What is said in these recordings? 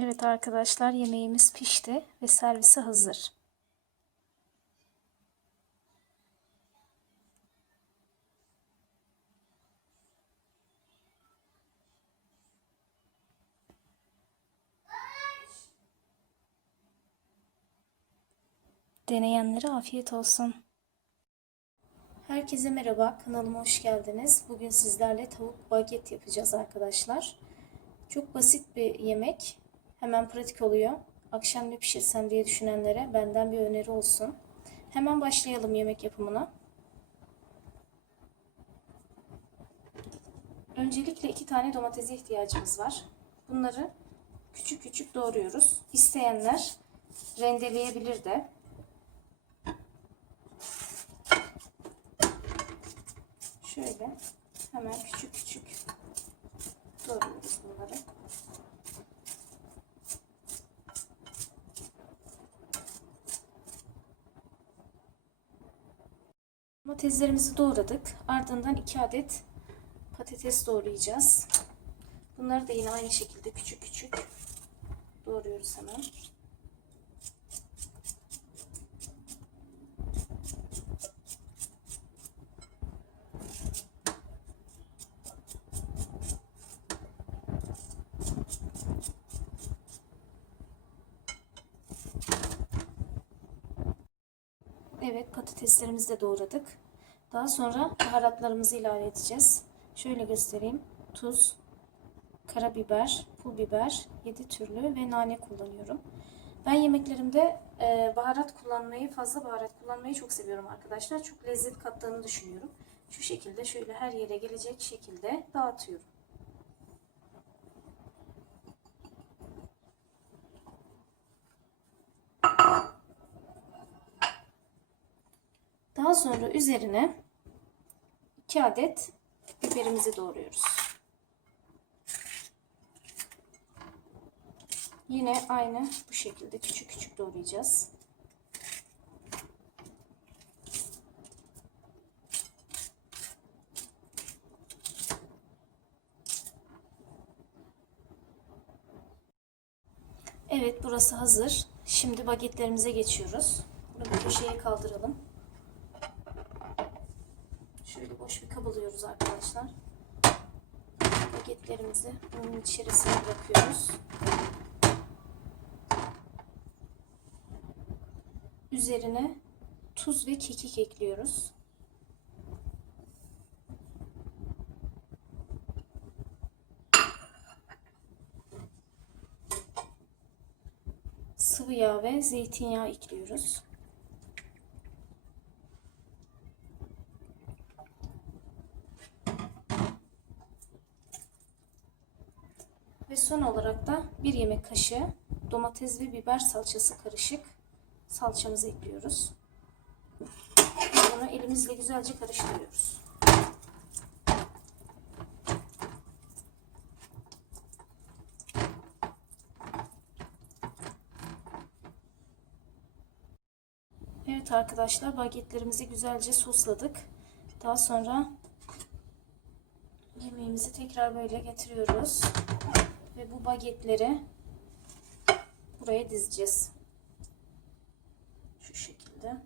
Evet arkadaşlar yemeğimiz pişti ve servise hazır. Deneyenlere afiyet olsun. Herkese merhaba, kanalıma hoş geldiniz. Bugün sizlerle tavuk baget yapacağız arkadaşlar. Çok basit bir yemek. Hemen pratik oluyor. Akşam ne pişirsem diye düşünenlere benden bir öneri olsun. Hemen başlayalım yemek yapımına. Öncelikle iki tane domatese ihtiyacımız var. Bunları küçük küçük doğruyoruz. İsteyenler rendeleyebilir de. Şöyle hemen küçük küçük doğruyoruz bunları. Domateslerimizi doğradık. Ardından 2 adet patates doğrayacağız. Bunları da yine aynı şekilde küçük küçük doğruyoruz hemen. Evet patateslerimizi de doğradık. Daha sonra baharatlarımızı ilave edeceğiz. Şöyle göstereyim. Tuz, karabiber, pul biber, 7 türlü ve nane kullanıyorum. Ben yemeklerimde e, baharat kullanmayı, fazla baharat kullanmayı çok seviyorum arkadaşlar. Çok lezzet kattığını düşünüyorum. Şu şekilde şöyle her yere gelecek şekilde dağıtıyorum. Daha sonra üzerine 2 adet biberimizi doğruyoruz. Yine aynı bu şekilde küçük küçük doğrayacağız. Evet burası hazır. Şimdi bagetlerimize geçiyoruz. Bunu bir köşeye kaldıralım. Şöyle boş bir kap alıyoruz arkadaşlar. Bagetlerimizi bunun içerisine bırakıyoruz. Üzerine tuz ve kekik ekliyoruz. Sıvı yağ ve zeytinyağı ekliyoruz. Ve son olarak da bir yemek kaşığı domates ve biber salçası karışık salçamızı ekliyoruz. Bunu elimizle güzelce karıştırıyoruz. Evet arkadaşlar bagetlerimizi güzelce sosladık. Daha sonra yemeğimizi tekrar böyle getiriyoruz. Ve bu bagetleri buraya dizeceğiz. Şu şekilde.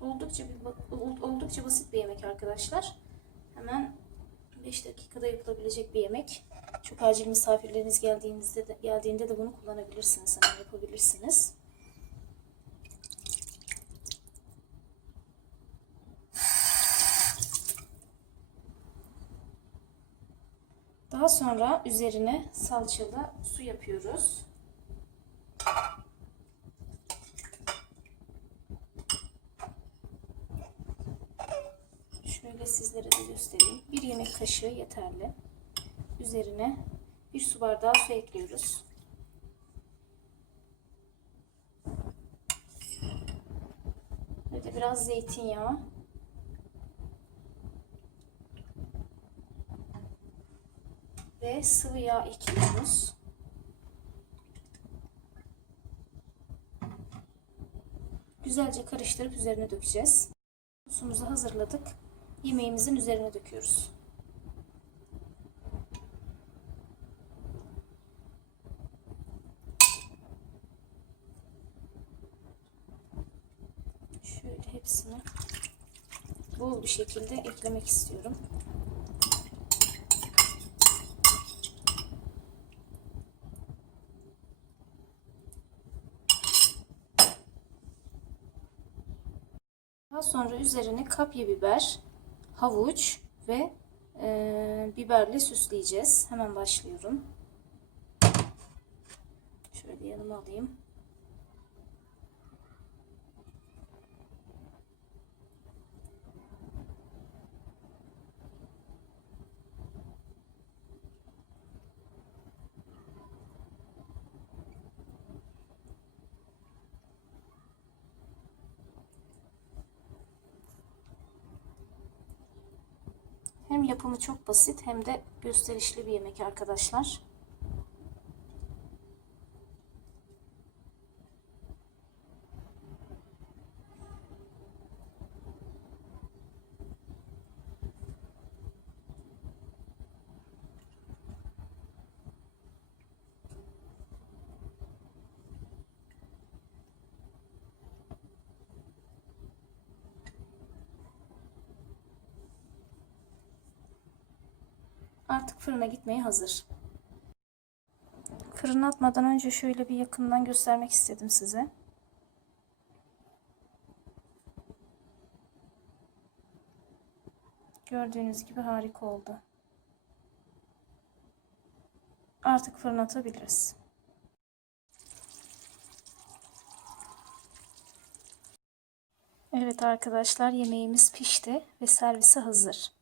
Oldukça bir, oldukça basit bir yemek arkadaşlar. Hemen 5 dakikada yapılabilecek bir yemek. Çok acil misafirleriniz geldiğinizde de, geldiğinde de bunu kullanabilirsiniz, hemen yapabilirsiniz. Daha sonra üzerine salçalı su yapıyoruz. Şöyle sizlere de göstereyim. Bir yemek kaşığı yeterli. Üzerine bir su bardağı su ekliyoruz. Ve de biraz zeytinyağı. Ve sıvı yağ ekliyoruz. Güzelce karıştırıp üzerine dökeceğiz. Sosumuzu hazırladık. yemeğimizin üzerine döküyoruz. Şöyle hepsini bol bir şekilde eklemek istiyorum. Sonra üzerine kapya biber, havuç ve e, biberle süsleyeceğiz. Hemen başlıyorum. Şöyle yanıma alayım. Yapımı çok basit hem de gösterişli bir yemek arkadaşlar. Artık fırına gitmeye hazır. Fırına atmadan önce şöyle bir yakından göstermek istedim size. Gördüğünüz gibi harika oldu. Artık fırına atabiliriz. Evet arkadaşlar yemeğimiz pişti ve servise hazır.